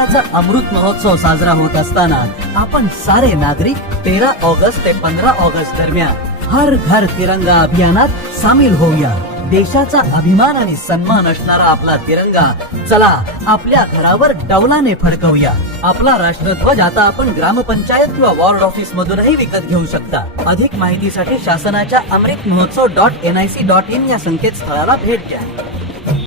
स्वातंत्र्याचा अमृत महोत्सव साजरा होत असताना आपण सारे नागरिक 13 ऑगस्ट ते 15 ऑगस्ट दरम्यान हर घर तिरंगा अभियानात सामील होऊया। देशाचा अभिमान आणि सन्मान असणारा आपला तिरंगा चला आपल्या घरावर डौलाने फडकवूया। आपला राष्ट्रध्वज आता आपण ग्रामपंचायत किंवा वॉर्ड ऑफिस मधूनही विकत घेऊ शकता। अधिक माहितीसाठी शासनाच्या amritmahotsav.nic.in या संकेतस्थळाला भेट द्या।